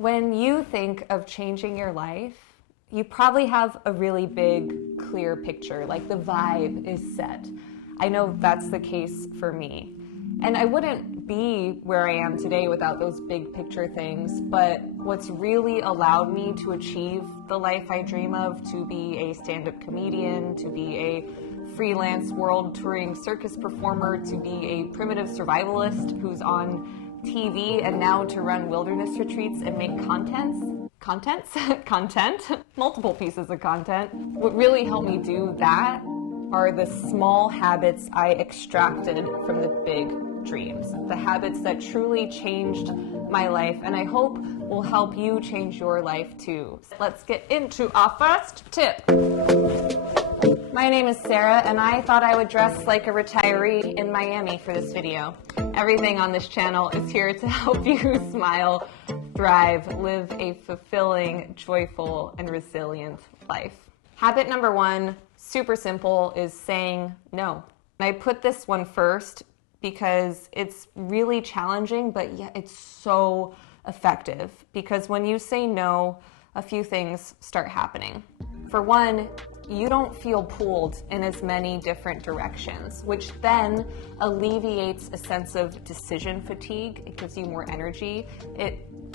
When you think of changing your life, you probably have a really big, clear picture, like the vibe is set. I know that's the case for me. And I wouldn't be where I am today without those big picture things, but what's really allowed me to achieve the life I dream of, to be a stand-up comedian, to be a freelance world touring circus performer, to be a primitive survivalist who's on TV, and now to run wilderness retreats and make multiple pieces of content. What really helped me do that are the small habits I extracted from the big dreams, the habits that truly changed my life, and I hope will help you change your life too. Let's get into our first tip. My name is Sarah, and I thought I would dress like a retiree in Miami for this video. Everything on this channel is here to help you smile, thrive, live a fulfilling, joyful, and resilient life. Habit number one, super simple, is saying no. And I put this one first because it's really challenging, but yet it's so effective. Because when you say no, a few things start happening. For one, you don't feel pulled in as many different directions, which then alleviates a sense of decision fatigue. It gives you more energy.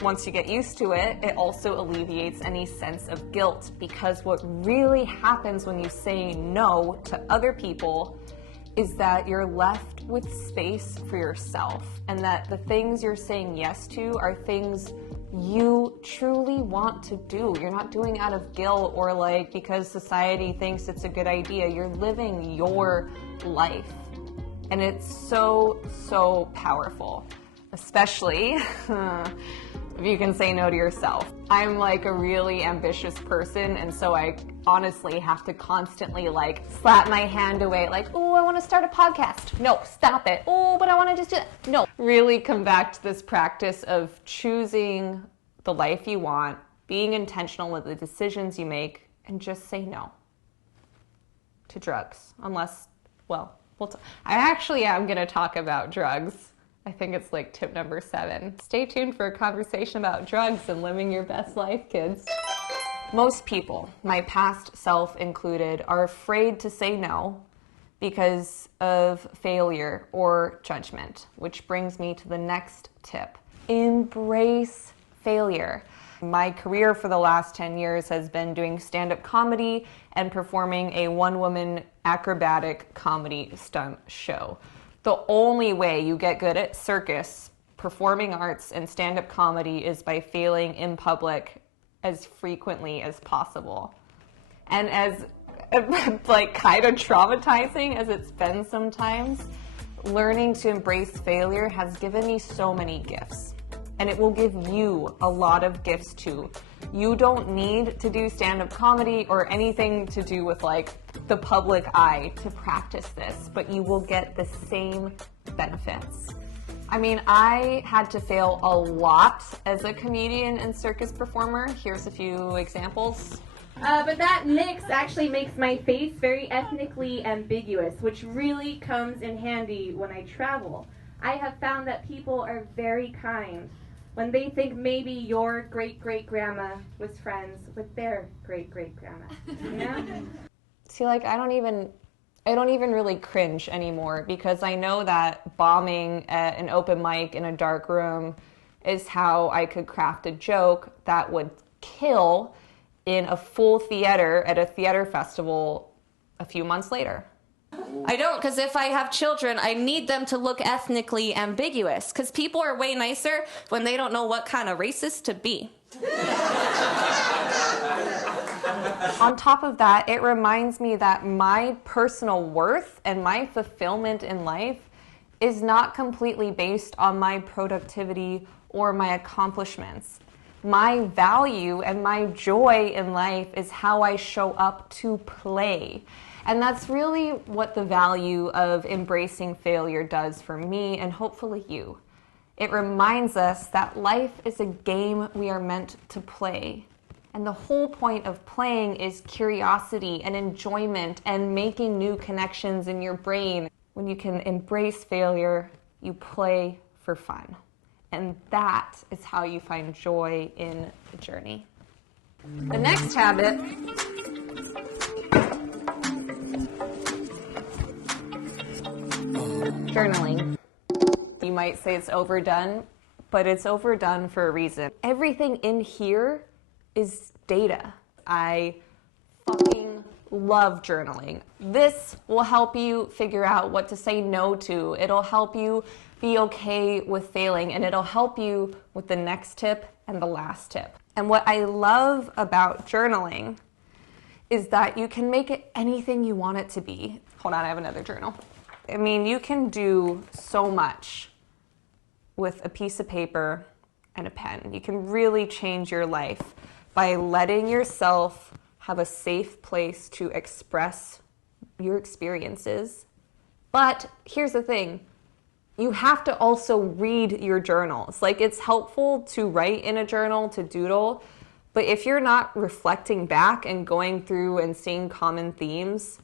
Once you get used to it, it also alleviates any sense of guilt, because what really happens when you say no to other people is that you're left with space for yourself, and that the things you're saying yes to are things you truly want to do. You're not doing out of guilt or like because society thinks it's a good idea. You're living your life. And it's so, so powerful, especially if you can say no to yourself. I'm like a really ambitious person, and so I honestly have to constantly like slap my hand away, like, oh, I want to start a podcast. No, stop it. Oh, but I want to just do that. No. Really come back to this practice of choosing the life you want, being intentional with the decisions you make, and just say no to drugs. Unless, well, I actually am going to talk about drugs. I think it's like tip number 7. Stay tuned for a conversation about drugs and living your best life, kids. Most people, my past self included, are afraid to say no because of failure or judgment, which brings me to the next tip. Embrace failure. My career for the last 10 years has been doing stand-up comedy and performing a one-woman acrobatic comedy stunt show. The only way you get good at circus, performing arts, and stand-up comedy is by failing in public as frequently as possible. And as like kind of traumatizing as it's been sometimes, learning to embrace failure has given me so many gifts. And it will give you a lot of gifts too. You don't need to do stand-up comedy or anything to do with like the public eye to practice this, but you will get the same benefits. I mean, I had to fail a lot as a comedian and circus performer. Here's a few examples. But that mix actually makes my face very ethnically ambiguous, which really comes in handy when I travel. I have found that people are very kind when they think maybe your great-great-grandma was friends with their great-great-grandma. You know? See, like, I don't even really cringe anymore, because I know that bombing at an open mic in a dark room is how I could craft a joke that would kill in a full theater at a theater festival a few months later. I don't, because if I have children, I need them to look ethnically ambiguous, because people are way nicer when they don't know what kind of racist to be. On top of that, it reminds me that my personal worth and my fulfillment in life is not completely based on my productivity or my accomplishments. My value and my joy in life is how I show up to play. And that's really what the value of embracing failure does for me, and hopefully you. It reminds us that life is a game we are meant to play. And the whole point of playing is curiosity and enjoyment and making new connections in your brain. When you can embrace failure, you play for fun. And that is how you find joy in the journey. The next habit journaling. You might say it's overdone, but it's overdone for a reason. Everything in here is data. I fucking love journaling. This will help you figure out what to say no to. It'll help you be okay with failing, and it'll help you with the next tip and the last tip. And what I love about journaling is that you can make it anything you want it to be. Hold on, I have another journal. I mean, you can do so much with a piece of paper and a pen. You can really change your life by letting yourself have a safe place to express your experiences. But here's the thing, you have to also read your journals. Like, it's helpful to write in a journal, to doodle, but if you're not reflecting back and going through and seeing common themes,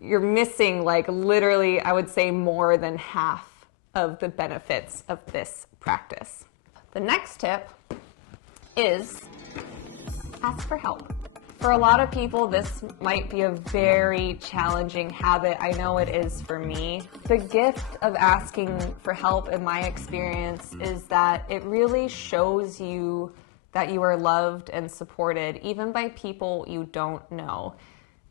you're missing, like, literally, I would say more than half of the benefits of this practice. The next tip is ask for help. For a lot of people, this might be a very challenging habit. I know it is for me. The gift of asking for help, in my experience, is that it really shows you that you are loved and supported, even by people you don't know.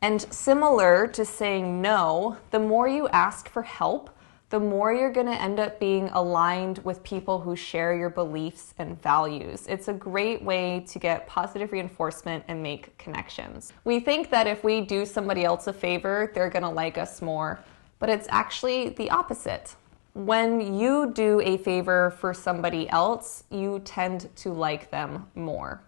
And similar to saying no, the more you ask for help, the more you're going to end up being aligned with people who share your beliefs and values. It's a great way to get positive reinforcement and make connections. We think that if we do somebody else a favor, they're going to like us more, but it's actually the opposite. When you do a favor for somebody else, you tend to like them more.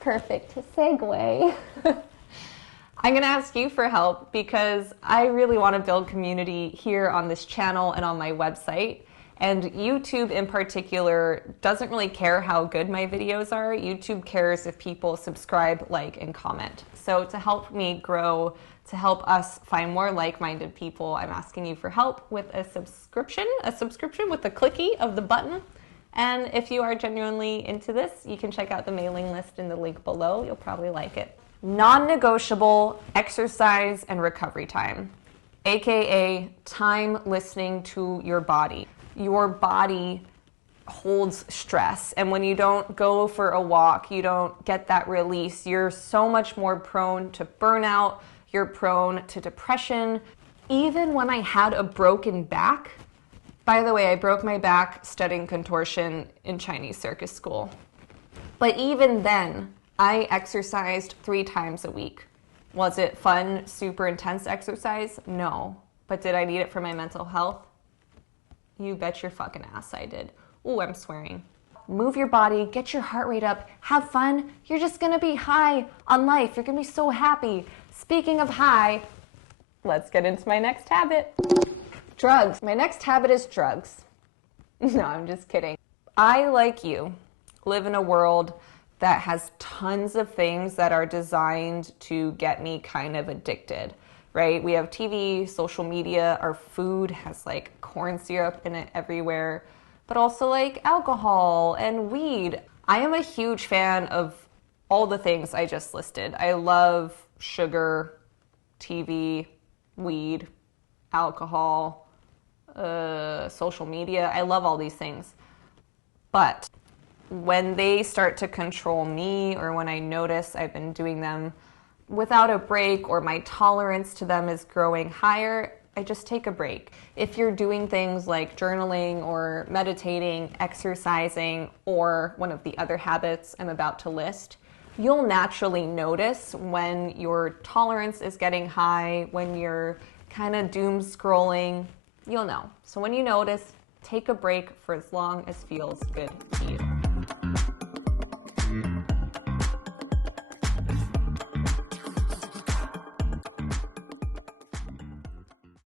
Perfect segue. I'm going to ask you for help because I really want to build community here on this channel and on my website. And YouTube in particular doesn't really care how good my videos are. YouTube cares if people subscribe, like, and comment. So to help me grow, to help us find more like-minded people, I'm asking you for help with a subscription with the clicky of the button. And if you are genuinely into this, you can check out the mailing list in the link below. You'll probably like it. Non-negotiable exercise and recovery time, aka time listening to your body. Your body holds stress, and when you don't go for a walk, you don't get that release, you're so much more prone to burnout, you're prone to depression. Even when I had a broken back, by the way, I broke my back studying contortion in Chinese circus school, but even then, I exercised 3 times a week. Was it fun, super intense exercise? No. But did I need it for my mental health? You bet your fucking ass I did. Ooh, I'm swearing. Move your body, get your heart rate up, have fun. You're just gonna be high on life. You're gonna be so happy. Speaking of high, let's get into my next habit. Drugs. My next habit is drugs. No, I'm just kidding. I, like you, live in a world that has tons of things that are designed to get me kind of addicted, right? We have TV, social media, our food has like corn syrup in it everywhere, but also like alcohol and weed. I am a huge fan of all the things I just listed. I love sugar, TV, weed, alcohol, social media. I love all these things. But when they start to control me, or when I notice I've been doing them without a break, or my tolerance to them is growing higher, I just take a break. If you're doing things like journaling or meditating, exercising, or one of the other habits I'm about to list, you'll naturally notice when your tolerance is getting high, when you're kind of doom scrolling, you'll know. So when you notice, take a break for as long as feels good to you.